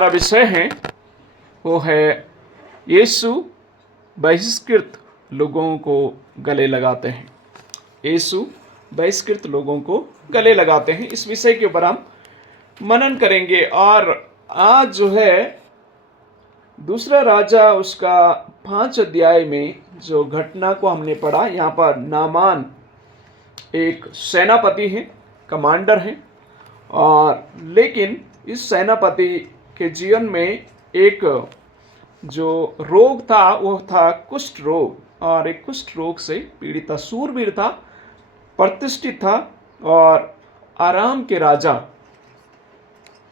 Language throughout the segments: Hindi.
हमारा विषय है वो है यीशु बहिष्कृत लोगों को गले लगाते हैं। यीशु बहिष्कृत लोगों को गले लगाते हैं। इस विषय के ऊपर हम मनन करेंगे। और आज जो है दूसरा राजा उसका 5 अध्याय में जो घटना को हमने पढ़ा, यहाँ पर नामान एक सेनापति हैं, कमांडर हैं, और लेकिन इस सेनापति के जीवन में एक जो रोग था वो था कुष्ठ रोग, और एक कुष्ठ रोग से पीड़ित था। सूरवीर था, प्रतिष्ठित था, और आराम के राजा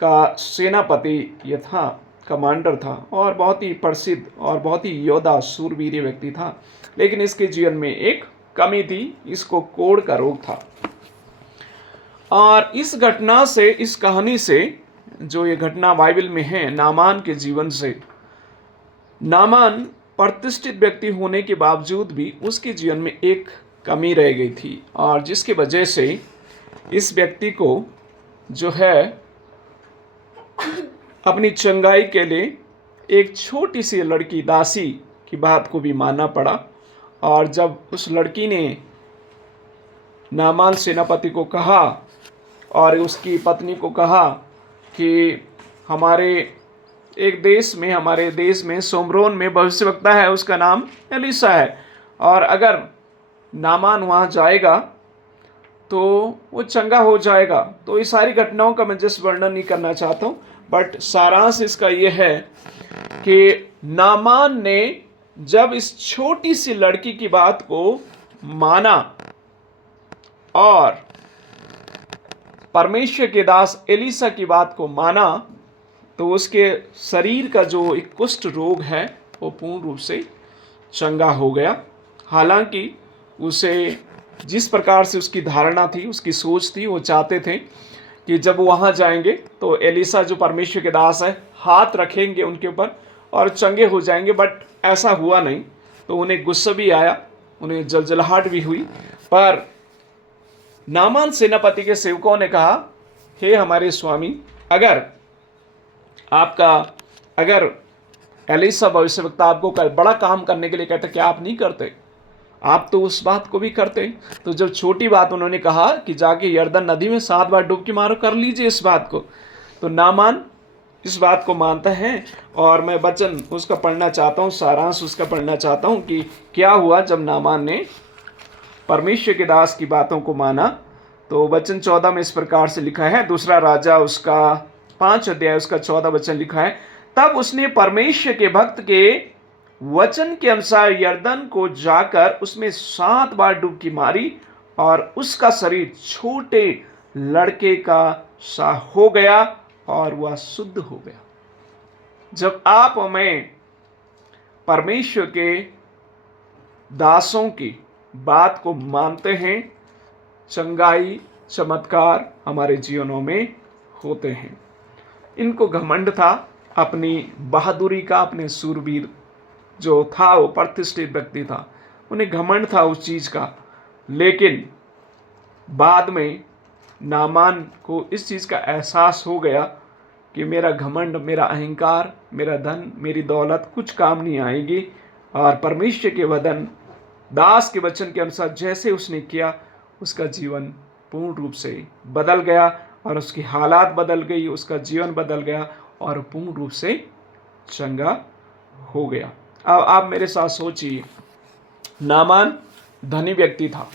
का सेनापति ये था, कमांडर था, और बहुत ही प्रसिद्ध और बहुत ही योद्धा सूरवीर व्यक्ति था। लेकिन इसके जीवन में एक कमी थी, इसको कोढ़ का रोग था। और इस घटना से, इस कहानी से, जो ये घटना बाइबल में है नामान के जीवन से, नामान प्रतिष्ठित व्यक्ति होने के बावजूद भी उसके जीवन में एक कमी रह गई थी, और जिसकी वजह से इस व्यक्ति को जो है अपनी चंगाई के लिए एक छोटी सी लड़की दासी की बात को भी मानना पड़ा। और जब उस लड़की ने नामान सेनापति को कहा और उसकी पत्नी को कहा कि हमारे देश में सोमरोन में भविष्यवक्ता है, उसका नाम एलीशा है, और अगर नामान वहाँ जाएगा तो वो चंगा हो जाएगा। तो इस सारी घटनाओं का मैं जस्ट वर्णन नहीं करना चाहता हूँ, बट सारांश इसका ये है कि नामान ने जब इस छोटी सी लड़की की बात को माना और परमेश्वर के दास एलीशा की बात को माना, तो उसके शरीर का जो एक कुष्ठ रोग है वो पूर्ण रूप से चंगा हो गया। हालांकि उसे जिस प्रकार से उसकी धारणा थी, उसकी सोच थी, वो चाहते थे कि जब वहाँ जाएंगे तो एलीशा जो परमेश्वर के दास है हाथ रखेंगे उनके ऊपर और चंगे हो जाएंगे, बट ऐसा हुआ नहीं। तो उन्हें गुस्सा भी आया, उन्हें जलजलाहट भी हुई। पर नामान सेनापति के सेवकों ने कहा, हे हमारे स्वामी, अगर एलीशा भविष्यवक्ता आपको बड़ा काम करने के लिए कहते, क्या आप नहीं करते? आप तो उस बात को भी करते। तो जब छोटी बात उन्होंने कहा कि जाके यरदन नदी में 7 बार डुबकी मारो, कर लीजिए इस बात को, तो नामान इस बात को मानता है। और मैं वचन उसका पढ़ना चाहता हूँ, सारांश उसका पढ़ना चाहता हूँ कि क्या हुआ जब नामान ने परमेश्वर के दास की बातों को माना। तो वचन 14 में इस प्रकार से लिखा है, दूसरा राजा उसका 5 अध्याय उसका 14 वचन लिखा है, तब उसने परमेश्वर के भक्त के वचन के अनुसार यरदन को जाकर उसमें 7 बार डुबकी मारी, और उसका शरीर छोटे लड़के का सा हो गया और वह शुद्ध हो गया। जब आप हमें परमेश्वर के दासों की बात को मानते हैं, चंगाई चमत्कार हमारे जीवनों में होते हैं। इनको घमंड था अपनी बहादुरी का, अपने सूरवीर जो था वो प्रतिष्ठित व्यक्ति था, उन्हें घमंड था उस चीज़ का। लेकिन बाद में नामान को इस चीज़ का एहसास हो गया कि मेरा घमंड, मेरा अहंकार, मेरा धन, मेरी दौलत कुछ काम नहीं आएगी। और परमेश्वर के वचन, दास के वचन के अनुसार जैसे उसने किया, उसका जीवन पूर्ण रूप से बदल गया, और उसकी हालात बदल गई, उसका जीवन बदल गया, और पूर्ण रूप से चंगा हो गया। अब आप मेरे साथ सोचिए, नामान धनी व्यक्ति था,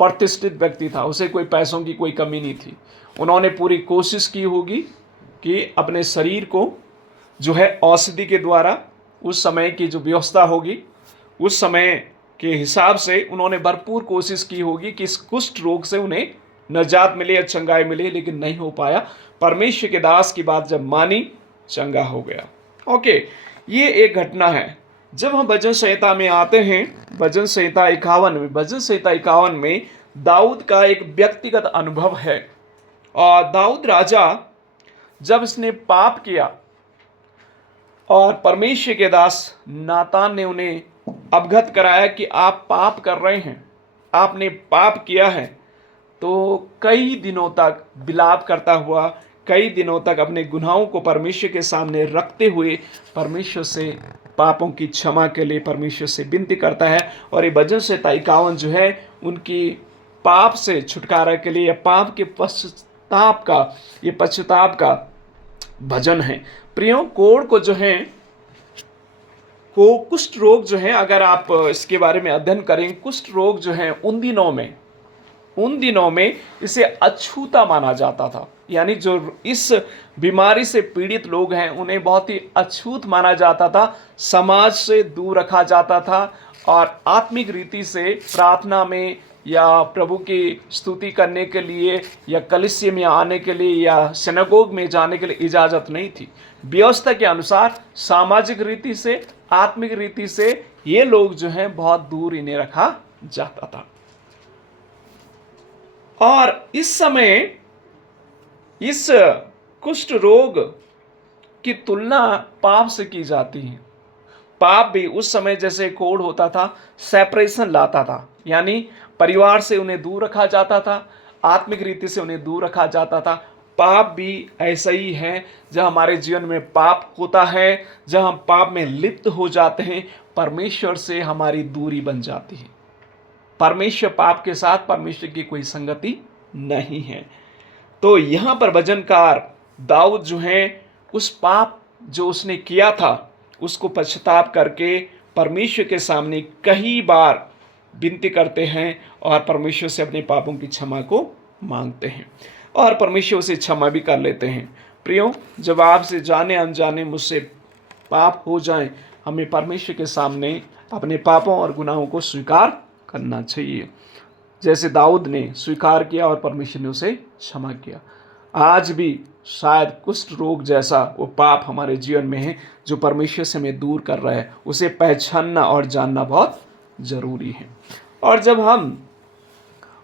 प्रतिष्ठित व्यक्ति था, उसे कोई पैसों की कोई कमी नहीं थी। उन्होंने पूरी कोशिश की होगी कि अपने शरीर को जो है औषधि के द्वारा, उस समय की जो व्यवस्था होगी, उस समय के हिसाब से उन्होंने भरपूर कोशिश की होगी कि इस कुष्ठ रोग से उन्हें नजात मिले या चंगाई मिले, लेकिन नहीं हो पाया। परमेश्वर के दास की बात जब मानी, चंगा हो गया। ओके, ये एक घटना है। जब हम भजन संहिता में आते हैं, भजन संहिता 51 में दाऊद का एक व्यक्तिगत अनुभव है। और दाऊद राजा जब इसने पाप किया और परमेश्वर के दास नातान ने उन्हें अवगत कराया कि आप पाप कर रहे हैं, आपने पाप किया है, तो कई दिनों तक विलाप करता हुआ, कई दिनों तक अपने गुनाहों को परमेश्वर के सामने रखते हुए परमेश्वर से पापों की क्षमा के लिए परमेश्वर से विनती करता है। और ये भजन संहिता 51 जो है उनकी पाप से छुटकारा के लिए या पाप के पश्चाताप का भजन है। प्रियो, कोढ़ को जो है को कुष्ठ रोग जो है, अगर आप इसके बारे में अध्ययन करें, कुष्ठ रोग जो है उन दिनों में इसे अछूता माना जाता था। यानी जो इस बीमारी से पीड़ित लोग हैं उन्हें बहुत ही अछूत माना जाता था, समाज से दूर रखा जाता था और आत्मिक रीति से प्रार्थना में या प्रभु की स्तुति करने के लिए या कलीसिया में आने के लिए या सिनेगोग में जाने के लिए इजाज़त नहीं थी। व्यवस्था के अनुसार सामाजिक रीति से, आत्मिक रीति से ये लोग जो हैं बहुत दूर इन्हें रखा जाता था। और इस समय इस कुष्ठ रोग की तुलना पाप से की जाती है। पाप भी उस समय जैसे कोढ़ होता था, सेपरेशन लाता था, यानी परिवार से उन्हें दूर रखा जाता था, आत्मिक रीति से उन्हें दूर रखा जाता था। पाप भी ऐसा ही है, जब हमारे जीवन में पाप होता है, जब हम पाप में लिप्त हो जाते हैं, परमेश्वर से हमारी दूरी बन जाती है। परमेश्वर पाप के साथ परमेश्वर की कोई संगति नहीं है। तो यहाँ पर भजनकार दाऊद जो है उस पाप जो उसने किया था उसको पश्चाताप करके परमेश्वर के सामने कई बार विनती करते हैं और परमेश्वर से अपने पापों की क्षमा को मांगते हैं और परमेश्वर उसे क्षमा भी कर लेते हैं। प्रियो, जब आपसे जाने अनजाने मुझसे पाप हो जाएं, हमें परमेश्वर के सामने अपने पापों और गुनाहों को स्वीकार करना चाहिए, जैसे दाऊद ने स्वीकार किया और परमेश्वर ने उसे क्षमा किया। आज भी शायद कुष्ठ रोग जैसा वो पाप हमारे जीवन में है जो परमेश्वर से हमें दूर कर रहा है, उसे पहचानना और जानना बहुत ज़रूरी है। और जब हम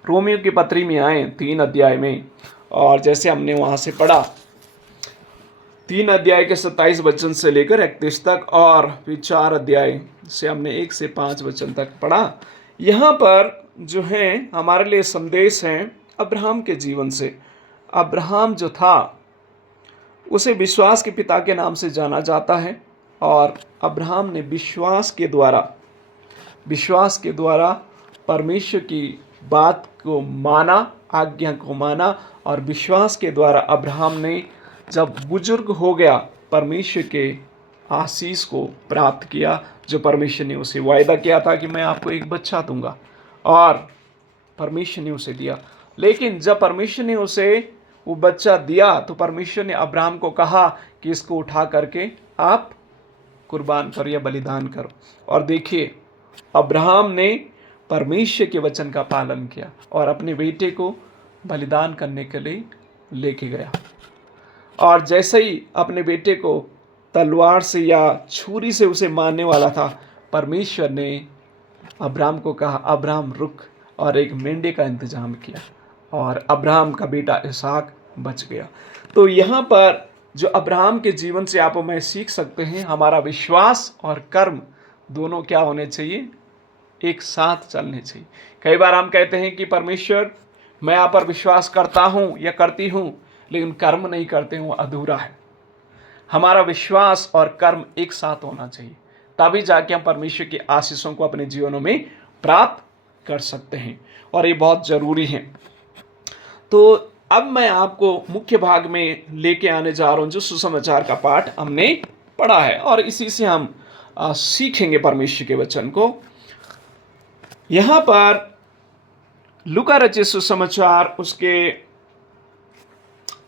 रोमियो की पत्री में आए 3 अध्याय में, और जैसे हमने वहाँ से पढ़ा 3 अध्याय के 27 वचन से लेकर 31 तक, और फिर 4 अध्याय से हमने 1 से 5 वचन तक पढ़ा। यहाँ पर जो है हमारे लिए संदेश है अब्राहम के जीवन से। अब्राहम जो था उसे विश्वास के पिता के नाम से जाना जाता है, और अब्राहम ने विश्वास के द्वारा परमेश्वर की बात को माना, आज्ञा को माना, और विश्वास के द्वारा अब्राहम ने जब बुजुर्ग हो गया परमेश्वर के आशीष को प्राप्त किया, जो परमेश्वर ने उसे वायदा किया था कि मैं आपको एक बच्चा दूंगा, और परमेश्वर ने उसे दिया। लेकिन जब परमेश्वर ने उसे वो बच्चा दिया तो परमेश्वर ने अब्राहम को कहा कि इसको उठा करके आप कुर्बान करो या बलिदान करो। और देखिए, अब्राहम ने परमेश्वर के वचन का पालन किया और अपने बेटे को बलिदान करने के लिए लेके गया। और जैसे ही अपने बेटे को तलवार से या छुरी से उसे मारने वाला था, परमेश्वर ने अब्राहम को कहा, अब्राहम रुक, और एक मेंढे का इंतजाम किया, और अब्राहम का बेटा इसहाक बच गया। तो यहाँ पर जो अब्राहम के जीवन से आप मैं सीख सकते हैं, हमारा विश्वास और कर्म दोनों क्या होने चाहिए, एक साथ चलने चाहिए। कई बार हम कहते हैं कि परमेश्वर मैं आप पर विश्वास करता हूँ या करती हूँ, लेकिन कर्म नहीं करते हूँ, अधूरा है। हमारा विश्वास और कर्म एक साथ होना चाहिए, तभी जाके हम परमेश्वर की आशीषों को अपने जीवनों में प्राप्त कर सकते हैं, और ये बहुत ज़रूरी है। तो अब मैं आपको मुख्य भाग में लेके आने जा रहा हूँ, जो सुसमाचार का पाठ हमने पढ़ा है, और इसी से हम सीखेंगे परमेश्वर के वचन को। यहाँ पर लूका रचित सुसमाचार उसके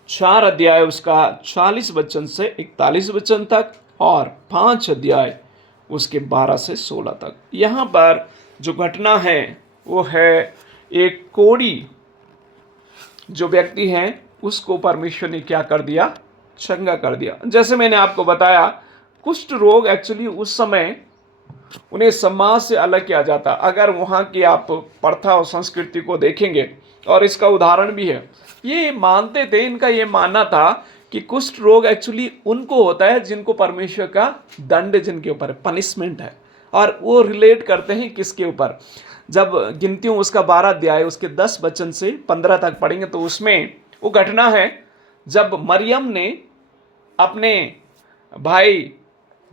4 अध्याय उसका 40 वचन से 41 वचन तक, और 5 अध्याय उसके 12 से 16 तक। यहाँ पर जो घटना है वो है एक कोढ़ी जो व्यक्ति हैं उसको परमेश्वर ने क्या कर दिया, चंगा कर दिया। जैसे मैंने आपको बताया, कुष्ठ रोग एक्चुअली उस समय उन्हें समाज से अलग किया जाता। अगर वहाँ की आप प्रथा और संस्कृति को देखेंगे, और इसका उदाहरण भी है, ये मानते थे, इनका ये मानना था कि कुष्ठ रोग एक्चुअली उनको होता है जिनको परमेश्वर का दंड जिनके ऊपर पनिशमेंट है। और वो रिलेट करते हैं किसके ऊपर, जब गिनती हूँ उसका 12 अध्याय उसके 10 वचन से 15 तक पढ़ेंगे तो उसमें वो घटना है जब मरियम ने अपने भाई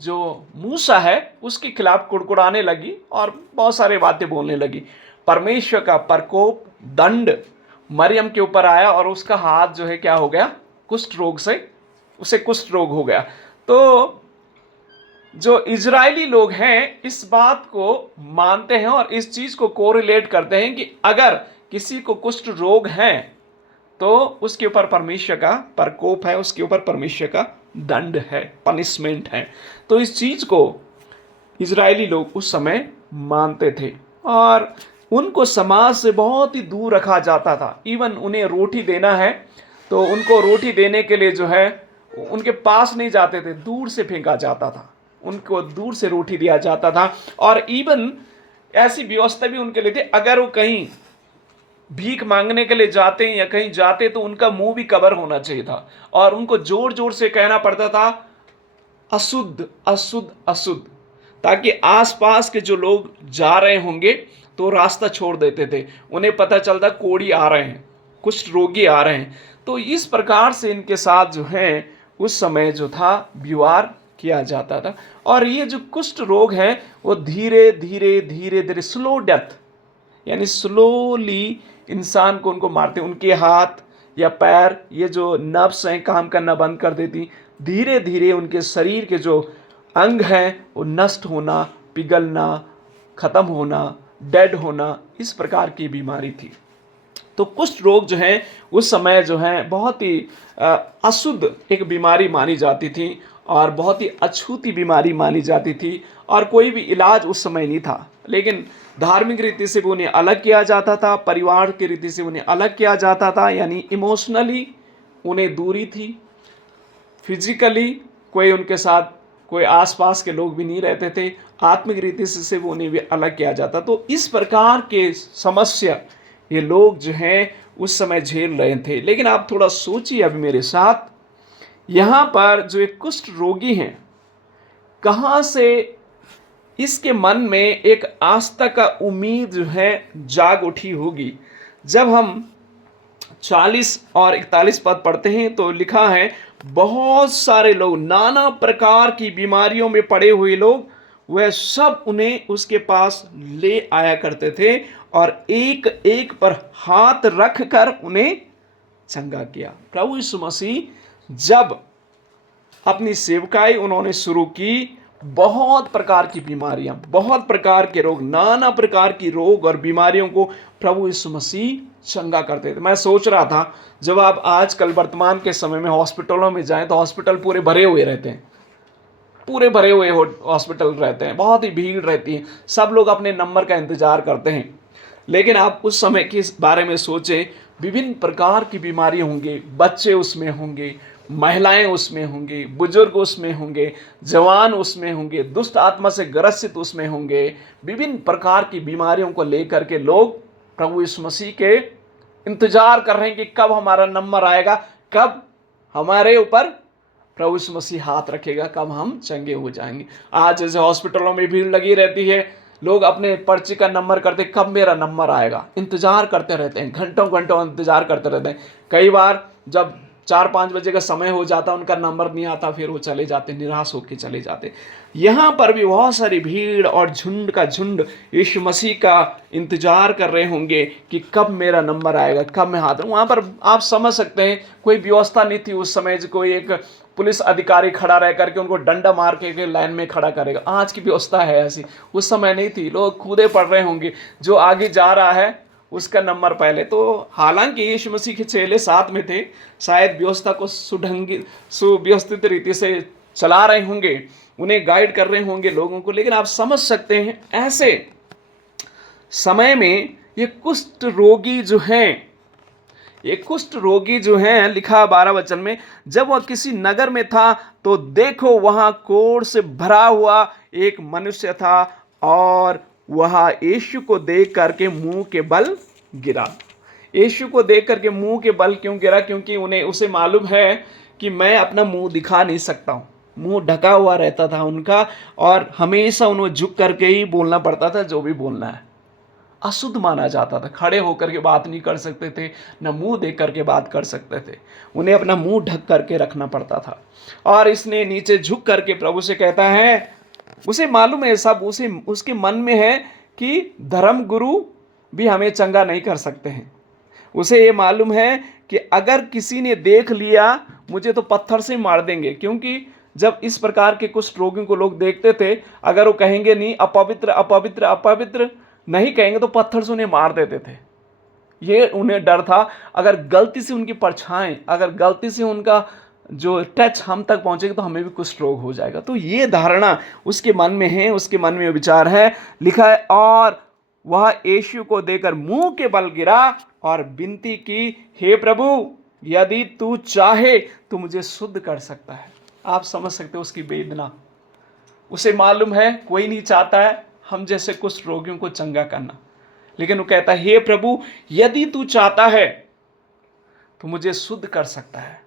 जो मूसा है उसके खिलाफ कुड़कुड़ाने लगी और बहुत सारी बातें बोलने लगी, परमेश्वर का प्रकोप, दंड मरियम के ऊपर आया और उसका हाथ जो है क्या हो गया, कुष्ठ रोग से, उसे कुष्ठ रोग हो गया। तो जो इजरायली लोग हैं इस बात को मानते हैं और इस चीज को कोरिलेट करते हैं कि अगर किसी को कुष्ठ रोग है तो उसके ऊपर परमेश्वर का प्रकोप है, उसके ऊपर परमेश्वर का दंड है, पनिशमेंट है। तो इस चीज को इजरायली लोग उस समय मानते थे और उनको समाज से बहुत ही दूर रखा जाता था। इवन उन्हें रोटी देना है तो उनको रोटी देने के लिए जो है उनके पास नहीं जाते थे, दूर से फेंका जाता था, उनको दूर से रोटी दिया जाता था। और इवन ऐसी व्यवस्था भी उनके लिए थी, अगर वो कहीं भीख मांगने के लिए जाते या कहीं जाते तो उनका मुंह भी कवर होना चाहिए था और उनको जोर जोर से कहना पड़ता था अशुद्ध अशुद्ध अशुद्ध, ताकि आसपास के जो लोग जा रहे होंगे तो रास्ता छोड़ देते थे, उन्हें पता चलता कोढ़ी आ रहे हैं, कुष्ठ रोगी आ रहे हैं। तो इस प्रकार से इनके साथ जो है उस समय जो था व्यवहार किया जाता था। और ये जो कुष्ठ रोग है वो धीरे धीरे धीरे धीरे स्लो डेथ, यानी स्लोली इंसान को उनको मारते, उनके हाथ या पैर, ये जो नर्व्स हैं काम करना बंद कर देती, धीरे धीरे उनके शरीर के जो अंग हैं वो नष्ट होना, पिघलना, खत्म होना, डेड होना, इस प्रकार की बीमारी थी। तो कुष्ठ रोग जो है उस समय जो है बहुत ही अशुद्ध एक बीमारी मानी जाती थी और बहुत ही अछूती बीमारी मानी जाती थी और कोई भी इलाज उस समय नहीं था। लेकिन धार्मिक रीति से भी उन्हें अलग किया जाता था, परिवार की रीति से उन्हें अलग किया जाता था, यानी इमोशनली उन्हें दूरी थी, फिजिकली कोई उनके साथ कोई आसपास के लोग भी नहीं रहते थे, आत्मिक रीति से वो उन्हें भी अलग किया जाता। तो इस प्रकार के समस्या ये लोग जो हैं उस समय झेल रहे थे। लेकिन आप थोड़ा सोचिए अभी मेरे साथ, यहाँ पर जो एक कुष्ठ रोगी हैं, कहाँ से इसके मन में एक आस्था का उम्मीद जो है जाग उठी होगी। जब हम 40 और 41 पद पढ़ते हैं तो लिखा है, बहुत सारे लोग, नाना प्रकार की बीमारियों में पड़े हुए लोग, वह सब उन्हें उसके पास ले आया करते थे और एक एक पर हाथ रख कर उन्हें चंगा किया। प्रभु यीशु मसीह जब अपनी सेवकाई उन्होंने शुरू की, बहुत प्रकार की बीमारियां, बहुत प्रकार के रोग, नाना प्रकार की रोग और बीमारियों को प्रभु यीशु मसीह चंगा करते थे। मैं सोच रहा था, जब आप आजकल वर्तमान के समय में हॉस्पिटलों में जाएं तो हॉस्पिटल पूरे भरे हुए रहते हैं, पूरे भरे हुए हॉस्पिटल रहते हैं, बहुत ही भीड़ रहती है, सब लोग अपने नंबर का इंतजार करते हैं। लेकिन आप उस समय के बारे में सोचें, विभिन्न प्रकार की बीमारी होंगी, बच्चे उसमें होंगे, महिलाएं उसमें होंगी, बुजुर्ग उसमें होंगे, जवान उसमें होंगे, दुष्ट आत्मा से ग्रसित उसमें होंगे, विभिन्न प्रकार की बीमारियों को लेकर के लोग प्रभु यीशु मसीह के इंतजार कर रहे हैं कि कब हमारा नंबर आएगा, कब हमारे ऊपर प्रभु यीशु मसीह हाथ रखेगा, कब हम चंगे हो जाएंगे। आज जैसे हॉस्पिटलों में भीड़ लगी रहती है, लोग अपने पर्ची का नंबर करते, कब मेरा नंबर आएगा, इंतजार करते रहते हैं, घंटों घंटों इंतजार करते रहते हैं। कई बार जब 4-5 बजे का समय हो जाता, उनका नंबर नहीं आता, फिर वो चले जाते, निराश होकर चले जाते। यहाँ पर भी बहुत सारी भीड़ और झुंड का झुंड यीशु मसीह का इंतजार कर रहे होंगे कि कब मेरा नंबर आएगा, कब मैं हाथ। वहाँ पर आप समझ सकते हैं, कोई व्यवस्था नहीं थी उस समय, कोई एक पुलिस अधिकारी खड़ा रह करके उनको डंडा मार के लाइन में खड़ा करेगा। आज की व्यवस्था है ऐसी, उस समय नहीं थी। लोग कूदे पड़ रहे होंगे, जो आगे जा रहा है उसका नंबर पहले। तो हालांकि यीशु मसीह के चेले साथ में थे, शायद व्यवस्था को सुव्यवस्थित रीति से चला रहे होंगे, उन्हें गाइड कर रहे होंगे लोगों को। लेकिन आप समझ सकते हैं, ऐसे समय में ये कुष्ठ रोगी जो हैं, ये कुष्ठ रोगी जो हैं, लिखा 12 वचन में, जब वह किसी नगर में था तो देखो वहां कोढ़ से भरा हुआ एक मनुष्य था और वह यीशु को देख करके मुंह के बल गिरा। यीशु को देख करके मुंह के बल क्यों गिरा? क्योंकि उसे मालूम है कि मैं अपना मुंह दिखा नहीं सकता हूँ, मुंह ढका हुआ रहता था उनका और हमेशा उन्हें झुक करके ही बोलना पड़ता था जो भी बोलना है। अशुद्ध माना जाता था। खड़े होकर के बात नहीं कर सकते थे, न मुंह देख करके बात कर सकते थे, उन्हें अपना मुंह ढक करके रखना पड़ता था। और इसने नीचे झुक करके प्रभु से कहता है, उसे मालूम है सब, उसे उसके मन में है कि धर्म गुरु भी हमें चंगा नहीं कर सकते हैं। उसे ये मालूम है कि अगर किसी ने देख लिया मुझे तो पत्थर से मार देंगे, क्योंकि जब इस प्रकार के कुछ रोगियों को लोग देखते थे, अगर वो कहेंगे नहीं अपवित्र अपवित्र अपवित्र नहीं कहेंगे तो पत्थर से उन्हें मार देते थे। ये उन्हें डर था, अगर गलती से उनकी परछाएं, अगर गलती से उनका जो टच हम तक पहुंचेगा तो हमें भी कुछ रोग हो जाएगा। तो ये धारणा उसके मन में है, उसके मन में विचार है। लिखा है, और वह यीशु को देकर मुंह के बल गिरा और विनती की, हे प्रभु यदि तू चाहे तो मुझे शुद्ध कर सकता है। आप समझ सकते हो उसकी वेदना। उसे मालूम है कोई नहीं चाहता है हम जैसे कुछ रोगियों को चंगा करना, लेकिन वो कहता है, हे प्रभु यदि तू चाहता है तो मुझे शुद्ध कर सकता है।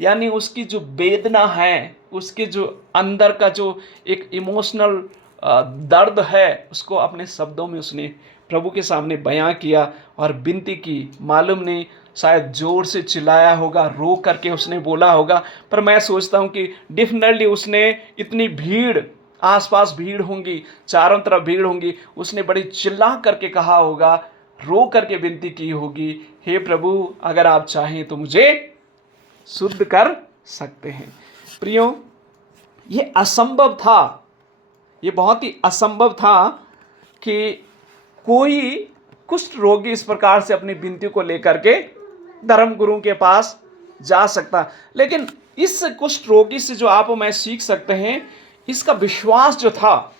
यानी उसकी जो वेदना है, उसके जो अंदर का जो एक इमोशनल दर्द है, उसको अपने शब्दों में उसने प्रभु के सामने बयां किया और विनती की। मालूम नहीं, शायद जोर से चिल्लाया होगा, रो करके उसने बोला होगा, पर मैं सोचता हूं कि डेफिनेटली उसने इतनी भीड़, आसपास भीड़ होंगी, चारों तरफ भीड़ होंगी, उसने बड़ी चिल्ला करके कहा होगा, रो करके विनती की होगी, हे प्रभु अगर आप चाहें तो मुझे शुद्ध कर सकते हैं। प्रियो, ये असंभव था, ये बहुत ही असंभव था कि कोई कुष्ठ रोगी इस प्रकार से अपनी विनती को लेकर के धर्म गुरु के पास जा सकता। लेकिन इस कुष्ठ रोगी से जो आप और मैं सीख सकते हैं, इसका विश्वास जो था,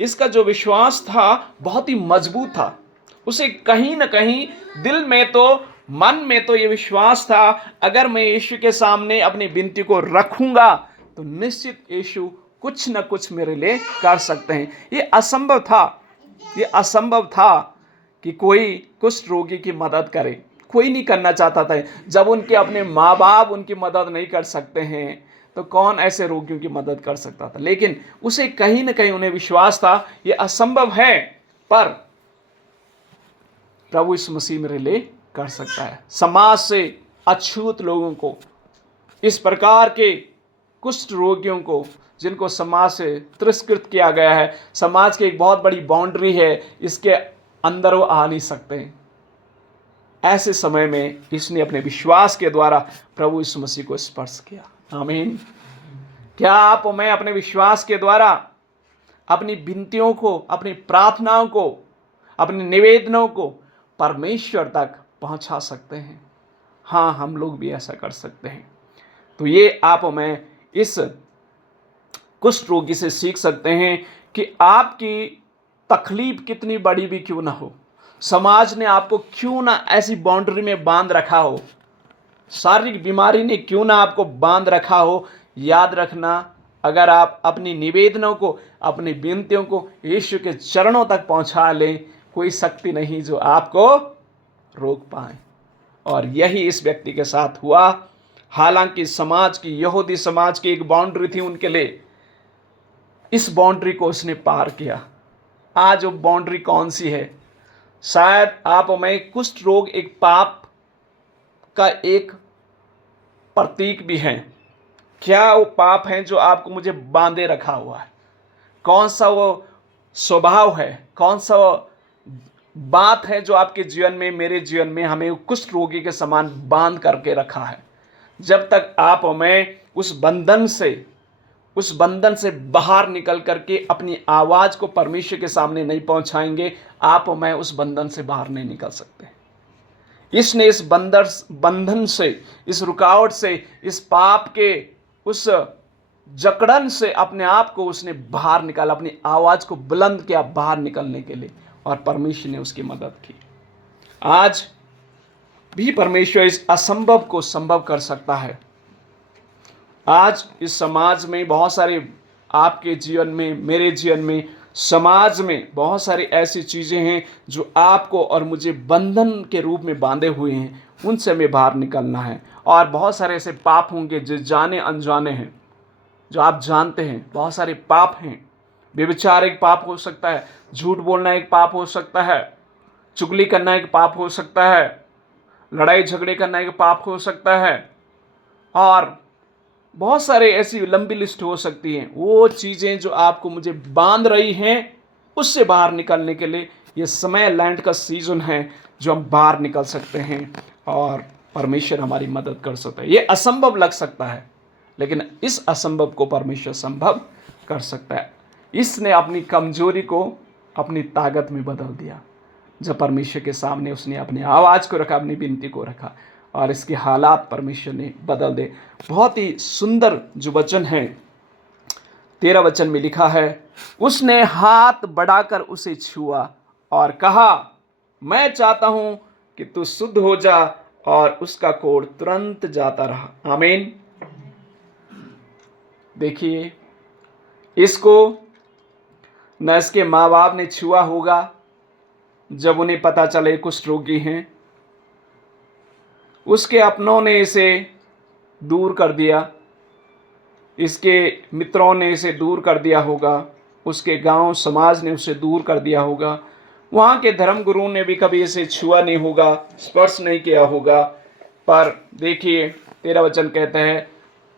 इसका जो विश्वास था बहुत ही मजबूत था। उसे कहीं ना कहीं दिल में तो, मन में तो ये विश्वास था, अगर मैं यीशु के सामने अपनी विनती को रखूंगा तो निश्चित यीशु कुछ न कुछ मेरे लिए कर सकते हैं। ये असंभव था, ये असंभव था कि कोई कुष्ठ रोगी की मदद करे। कोई नहीं करना चाहता था। जब उनके अपने माँ बाप उनकी मदद नहीं कर सकते हैं तो कौन ऐसे रोगियों की मदद कर सकता था। लेकिन उसे कहीं ना कहीं उन्हें विश्वास था ये असंभव है, पर प्रभु यीशु मसीह मेरे लिए कर सकता है। समाज से अछूत लोगों को, इस प्रकार के कुष्ठ रोगियों को जिनको समाज से तिरस्कृत किया गया है, समाज की एक बहुत बड़ी बाउंड्री है, इसके अंदर वो आ नहीं सकते, ऐसे समय में इसने अपने विश्वास के द्वारा प्रभु यीशु मसीह को स्पर्श किया। आमीन। क्या आप और मैं अपने विश्वास के द्वारा अपनी विनतियों को, अपनी प्रार्थनाओं को, अपने निवेदनों को परमेश्वर तक पहुंचा सकते हैं? हाँ, हम लोग भी ऐसा कर सकते हैं। तो ये आप और मैं इस कुष्ठ रोगी से सीख सकते हैं कि आपकी तकलीफ कितनी बड़ी भी क्यों ना हो, समाज ने आपको क्यों ना ऐसी बाउंड्री में बांध रखा हो, शारीरिक बीमारी ने क्यों ना आपको बांध रखा हो, याद रखना, अगर आप अपनी निवेदनों को, अपनी विनतियों को यीशु के चरणों तक पहुंचा लें, कोई शक्ति नहीं जो आपको रोक पाए। और यही इस व्यक्ति के साथ हुआ। हालांकि समाज की, यहूदी समाज की एक बाउंड्री थी उनके लिए, इस बाउंड्री को उसने पार किया। आज वो बाउंड्री कौन सी है? शायद आप और मैं, कुष्ठ रोग एक पाप का एक प्रतीक भी है। क्या वो पाप है जो आपको मुझे बांधे रखा हुआ है? कौन सा वो स्वभाव है, कौन सा वो बात है जो आपके जीवन में, मेरे जीवन में हमें कुष्ठ रोगी के समान बांध करके रखा है? जब तक आप और मैं उस बंधन से बाहर निकल करके अपनी आवाज को परमेश्वर के सामने नहीं पहुंचाएंगे, आप और मैं उस बंधन से बाहर नहीं निकल सकते। इसने इस बंधन से, इस रुकावट से, इस पाप के उस जकड़न से अपने आप को उसने बाहर निकाला, अपनी आवाज को बुलंद किया बाहर निकलने के लिए, और परमेश्वर ने उसकी मदद की। आज भी परमेश्वर इस असंभव को संभव कर सकता है। आज इस समाज में बहुत सारे, आपके जीवन में, मेरे जीवन में, समाज में बहुत सारी ऐसी चीज़ें हैं जो आपको और मुझे बंधन के रूप में बांधे हुए हैं, उनसे हमें बाहर निकलना है। और बहुत सारे ऐसे पाप होंगे जो जाने अनजाने हैं, जो आप जानते हैं। बहुत सारे पाप हैं। व्यभिचार एक पाप हो सकता है, झूठ बोलना एक पाप हो सकता है, चुगली करना एक पाप हो सकता है, लड़ाई झगड़े करना एक पाप हो सकता है, और बहुत सारे ऐसी लंबी लिस्ट हो सकती हैं। वो चीज़ें जो आपको मुझे बांध रही हैं, उससे बाहर निकलने के लिए ये समय, लैंड का सीजन है जो हम बाहर निकल सकते हैं और परमेश्वर हमारी मदद कर सकता है। ये असंभव लग सकता है, लेकिन इस असंभव को परमेश्वर संभव कर सकता है। इसने अपनी कमजोरी को अपनी ताकत में बदल दिया। जब परमेश्वर के सामने उसने अपनी आवाज़ को रखा, अपनी विनती को रखा, और इसके हालात परमेश्वर ने बदल दे। बहुत ही सुंदर जो वचन है, 13 वचन में लिखा है, उसने हाथ बढ़ाकर उसे छुआ और कहा, मैं चाहता हूं कि तू शुद्ध हो जा, और उसका कोढ़ तुरंत जाता रहा। आमीन। देखिए, इसको न इसके माँ बाप ने छुआ होगा जब उन्हें पता चले कुष्ठ रोगी हैं, उसके अपनों ने इसे दूर कर दिया, इसके मित्रों ने इसे दूर कर दिया होगा, उसके गांव समाज ने उसे दूर कर दिया होगा, वहाँ के धर्म गुरुओं ने भी कभी इसे छुआ नहीं होगा, स्पर्श नहीं किया होगा। पर देखिए 13 वचन कहते हैं,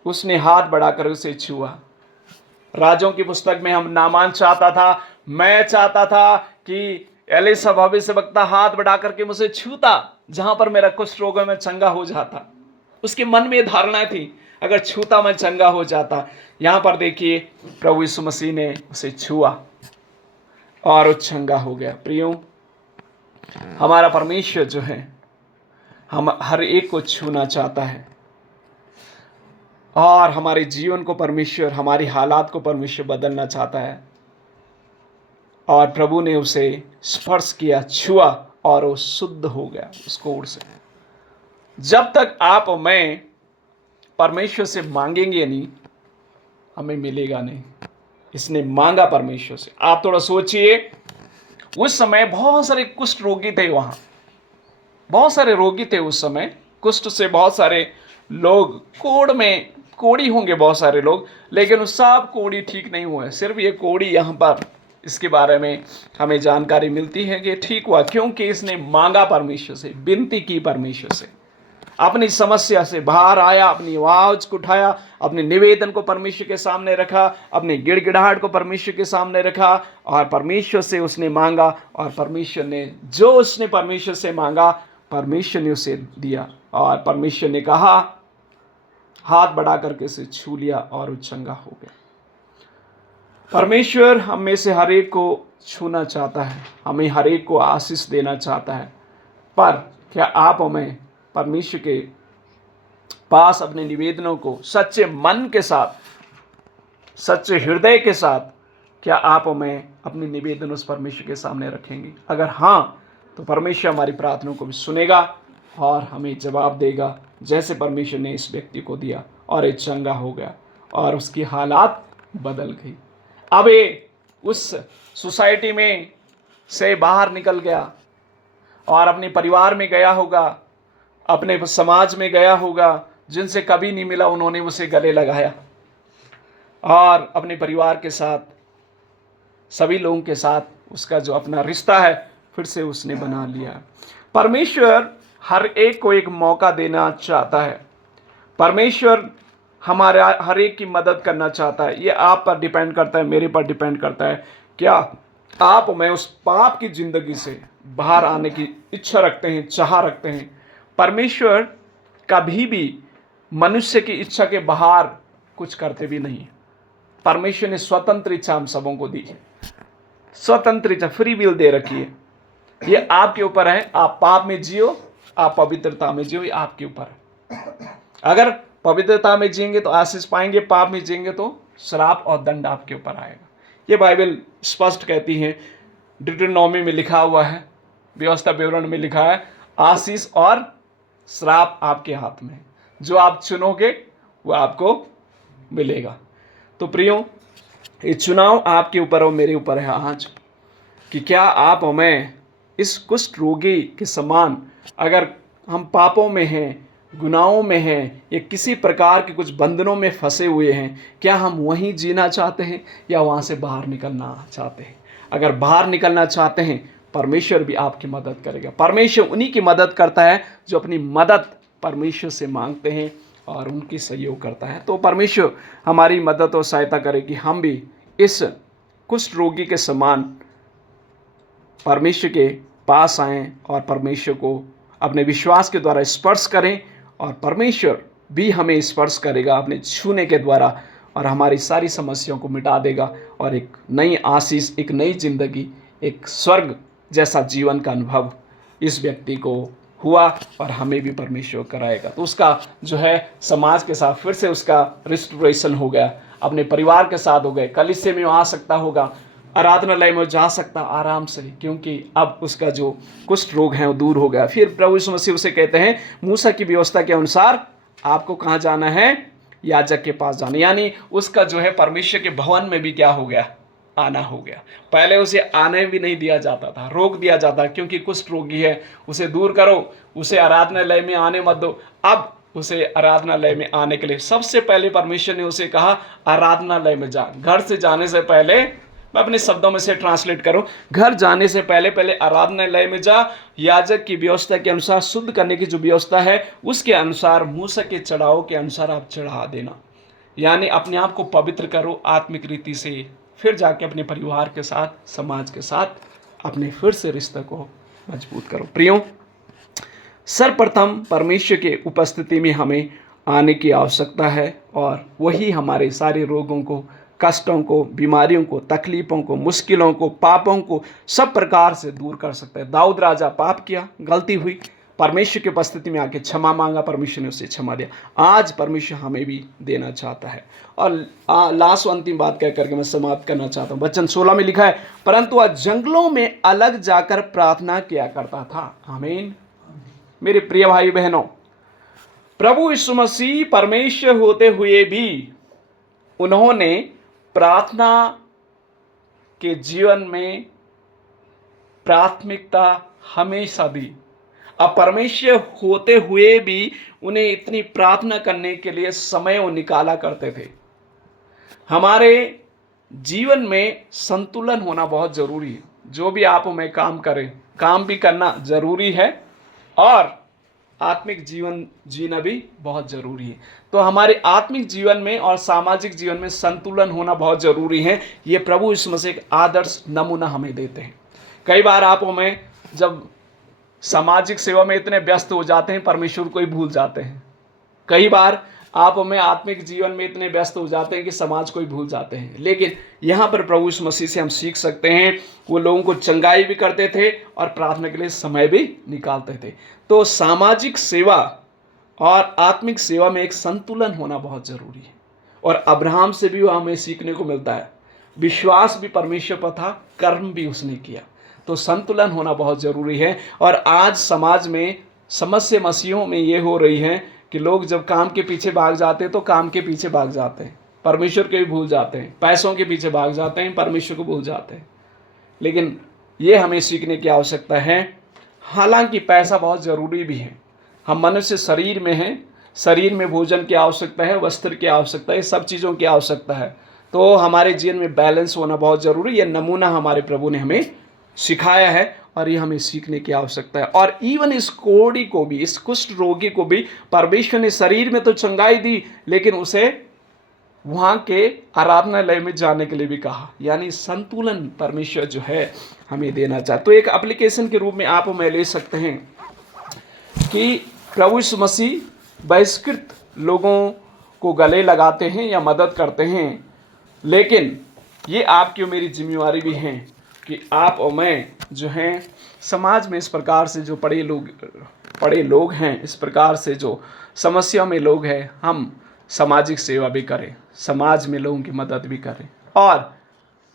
उसने हाथ बढ़ाकर उसे छुआ। राजों की पुस्तक में हम नामान चाहता था, मैं चाहता था कि एलीशा भविष्यवक्ता हाथ बढ़ा करके मुझे छूता, जहां पर मेरा कुष्ठ रोग में चंगा हो जाता। उसके मन में धारणा थी, अगर छूता मैं चंगा हो जाता। यहां पर देखिए प्रभु यीशु मसीह ने उसे छुआ और वो चंगा हो गया। प्रियो, हमारा परमेश्वर जो है, हम हर एक को छूना चाहता है, और हमारे जीवन को परमेश्वर, हमारी हालात को परमेश्वर बदलना चाहता है। और प्रभु ने उसे स्पर्श किया, छुआ, और वो शुद्ध हो गया उस कोढ़ से। जब तक आप और मैं परमेश्वर से मांगेंगे नहीं, हमें मिलेगा नहीं। इसने मांगा परमेश्वर से। आप थोड़ा सोचिए, उस समय बहुत सारे कुष्ठ रोगी थे, वहां बहुत सारे रोगी थे उस समय, कुष्ठ से बहुत सारे लोग, कोढ़ में कोढ़ी होंगे बहुत सारे लोग, लेकिन उस सब कोढ़ी ठीक नहीं हुए। सिर्फ ये कोढ़ी यहाँ पर, इसके बारे में हमें जानकारी मिलती है कि ठीक हुआ, क्योंकि इसने मांगा परमेश्वर से, विनती की परमेश्वर से, अपनी समस्या से बाहर आया, अपनी आवाज को उठाया, अपने निवेदन को परमेश्वर के सामने रखा, अपनी गिड़गिड़ाहट को परमेश्वर के सामने रखा, और परमेश्वर से उसने मांगा, और परमेश्वर ने जो उसने परमेश्वर से मांगा, परमेश्वर ने उसे दिया। और परमेश्वर ने कहा, हाथ बढ़ा करके उसे छू लिया और वो चंगा हो गया। परमेश्वर हम में से हर एक को छूना चाहता है, हमें हर एक को आशीष देना चाहता है। पर क्या आप हमें परमेश्वर के पास अपने निवेदनों को सच्चे मन के साथ, सच्चे हृदय के साथ, क्या आप हमें अपने निवेदन उस परमेश्वर के सामने रखेंगे? अगर हाँ, तो परमेश्वर हमारी प्रार्थनाओं को भी सुनेगा और हमें जवाब देगा, जैसे परमेश्वर ने इस व्यक्ति को दिया, और ये चंगा हो गया और उसकी हालात बदल गई। अब ये उस सोसाइटी में से बाहर निकल गया और अपने परिवार में गया होगा, अपने समाज में गया होगा, जिनसे कभी नहीं मिला उन्होंने उसे गले लगाया, और अपने परिवार के साथ, सभी लोगों के साथ उसका जो अपना रिश्ता है फिर से उसने बना लिया। परमेश्वर हर एक को एक मौका देना चाहता है। परमेश्वर हमारे हर एक की मदद करना चाहता है। ये आप पर डिपेंड करता है, मेरे पर डिपेंड करता है, क्या आप मैं उस पाप की जिंदगी से बाहर आने की इच्छा रखते हैं, चाह रखते हैं। परमेश्वर कभी भी मनुष्य की इच्छा के बाहर कुछ करते भी नहीं। परमेश्वर ने स्वतंत्र इच्छा हम सबों को दी है, स्वतंत्र इच्छा, फ्री विल दे रखी है। ये आपके ऊपर है, आप पाप में जियो, आप पवित्रता में जियो, ये आपके ऊपर है। अगर पवित्रता में जिएंगे तो आशीष पाएंगे, पाप में जिएंगे तो श्राप और दंड आपके ऊपर आएगा। ये बाइबल स्पष्ट कहती है, डिट्रोनॉमी में लिखा हुआ है, व्यवस्था विवरण में लिखा है, आशीष और श्राप आपके हाथ में है, जो आप चुनोगे वो आपको मिलेगा। तो प्रियो, ये चुनाव आपके ऊपर और मेरे ऊपर है आज, कि क्या आप हमें इस कुष्ठ रोगी के समान, अगर हम पापों में हैं, गुनाहों में हैं, या किसी प्रकार के कुछ बंधनों में फंसे हुए हैं, क्या हम वहीं जीना चाहते हैं या वहाँ से बाहर निकलना चाहते हैं? अगर बाहर निकलना चाहते हैं, परमेश्वर भी आपकी मदद करेगा। परमेश्वर उन्हीं की मदद करता है जो अपनी मदद परमेश्वर से मांगते हैं और उनकी सहयोग करता है। तो परमेश्वर हमारी मदद और सहायता करे कि हम भी इस कुष्ठ रोगी के समान परमेश्वर के पास आएं और परमेश्वर को अपने विश्वास के द्वारा स्पर्श करें, और परमेश्वर भी हमें स्पर्श करेगा अपने छूने के द्वारा और हमारी सारी समस्याओं को मिटा देगा और एक नई आशीष, एक नई जिंदगी, एक स्वर्ग जैसा जीवन का अनुभव इस व्यक्ति को हुआ और हमें भी परमेश्वर कराएगा। तो उसका जो है समाज के साथ फिर से उसका रिस्टोरेशन हो गया, अपने परिवार के साथ हो गए, कलीसिया में आ सकता होगा, आराधनालय में जा सकता आराम से, क्योंकि अब उसका जो कुष्ठ रोग है वो दूर हो गया। फिर प्रभु यीशु मसीह उसे कहते हैं मूसा की व्यवस्था के अनुसार आपको कहाँ जाना है? याजक के पास जाना। यानी उसका जो है परमेश्वर के भवन में भी क्या हो गया? आना हो गया। पहले उसे आने भी नहीं दिया जाता था, रोक दिया जाता, क्योंकि कुष्ठ रोगी है, उसे दूर करो, उसे आराधनालय में आने मत दो। अब उसे आराधनालय में आने के लिए सबसे पहले परमेश्वर ने उसे कहा आराधनालय में जा। घर से जाने से पहले, मैं अपने शब्दों में से ट्रांसलेट करूं, घर जाने से पहले पहले आराधनालय में जा, याजक की व्यवस्था के अनुसार, शुद्ध करने की जो व्यवस्था है उसके अनुसार, मूसा के चढ़ाव के अनुसार आप चढ़ा देना। यानी अपने आप को पवित्र करो आत्मिक रीति से, फिर जाके अपने परिवार के साथ, समाज के साथ अपने फिर से रिश्ते को मजबूत करो। प्रियो, सर्वप्रथम परमेश्वर के उपस्थिति में हमें आने की आवश्यकता है और वही हमारे सारे रोगों को, कष्टों को, बीमारियों को, तकलीफों को, मुश्किलों को, पापों को सब प्रकार से दूर कर सकता है। दाऊद राजा पाप किया, गलती हुई, परमेश्वर की उपस्थिति में आके क्षमा मांगा, परमेश्वर ने उसे क्षमा दिया। आज परमेश्वर हमें भी देना चाहता है। और लास्ट अंतिम बात कह करके मैं समाप्त करना चाहता हूँ। वचन 16 में लिखा है, परंतु वह जंगलों में अलग जाकर प्रार्थना किया करता था। आमीन। मेरे प्रिय भाई बहनों, प्रभु यीशु मसीह परमेश्वर होते हुए भी उन्होंने प्रार्थना के जीवन में प्राथमिकता हमेशा दी। अब परमेश्वर होते हुए भी उन्हें इतनी प्रार्थना करने के लिए समय वो निकाला करते थे। हमारे जीवन में संतुलन होना बहुत जरूरी है। जो भी आप में काम करें, काम भी करना जरूरी है और आत्मिक जीवन जीना भी बहुत जरूरी है। तो हमारे आत्मिक जीवन में और सामाजिक जीवन में संतुलन होना बहुत जरूरी है। ये प्रभु यीशु मसीह एक आदर्श नमूना हमें देते हैं। कई बार आप में जब सामाजिक सेवा में इतने व्यस्त हो जाते हैं, परमेश्वर को ही भूल जाते हैं। कई बार आप में आत्मिक जीवन में इतने व्यस्त हो जाते हैं कि समाज को ही भूल जाते हैं। लेकिन यहाँ पर प्रभु यीशु मसीह से हम सीख सकते हैं, वो लोगों को चंगाई भी करते थे और प्रार्थना के लिए समय भी निकालते थे। तो सामाजिक सेवा और आत्मिक सेवा में एक संतुलन होना बहुत जरूरी है। और अब्राहम से भी वो हमें सीखने को मिलता है। विश्वास भी परमेश्वर पर था, कर्म भी उसने किया। तो संतुलन होना बहुत जरूरी है। और आज समाज में समस्या मसीहों में ये हो रही है कि लोग जब काम के पीछे भाग जाते हैं तो काम के पीछे भाग जाते हैं, परमेश्वर को भी भूल जाते हैं। पैसों के पीछे भाग जाते हैं, परमेश्वर को भूल जाते हैं। लेकिन ये हमें सीखने की आवश्यकता है। हालांकि पैसा बहुत ज़रूरी भी है। हम मनुष्य शरीर में हैं, शरीर में भोजन की आवश्यकता है, वस्त्र की आवश्यकता है, सब चीज़ों की आवश्यकता है। तो हमारे जीवन में बैलेंस होना बहुत ज़रूरी है। नमूना हमारे प्रभु ने हमें सिखाया है और ये हमें सीखने की आवश्यकता है। और इवन इस कोढ़ी को भी, इस कुष्ठ रोगी को भी परमेश्वर ने शरीर में तो चंगाई दी, लेकिन उसे वहाँ के आराधनालय में जाने के लिए भी कहा। यानी संतुलन परमेश्वर जो है हमें देना चाहता। तो एक एप्लीकेशन के रूप में आप मैं ले सकते हैं कि प्रभु यीशु मसीह बहिष्कृत लोगों को गले लगाते हैं या मदद करते हैं, लेकिन ये आपकी और मेरी जिम्मेवारी भी है कि आप और मैं जो हैं समाज में इस प्रकार से जो पढ़े लोग हैं, इस प्रकार से जो समस्या में लोग हैं, हम सामाजिक सेवा भी करें, समाज में लोगों की मदद भी करें। और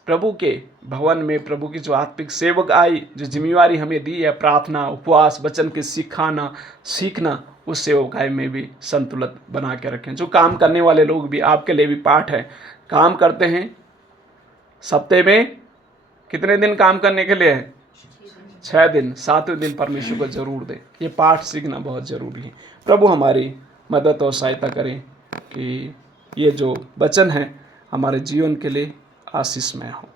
प्रभु के भवन में प्रभु की जो आत्मिक सेवक आई, जो जिम्मेवारी हमें दी है, प्रार्थना, उपवास, वचन के सिखाना, सीखना, उस सेवकाई में भी संतुलन बना के रखें। जो काम करने वाले लोग भी, आपके लिए भी पाठ है, काम करते हैं, सप्ताह में कितने दिन काम करने के लिए है? 6 दिन। 7वें दिन परमेश्वर को जरूर दे। ये पाठ सीखना बहुत जरूरी है। प्रभु हमारी मदद और सहायता करें कि ये जो वचन है हमारे जीवन के लिए आशीषमय हो।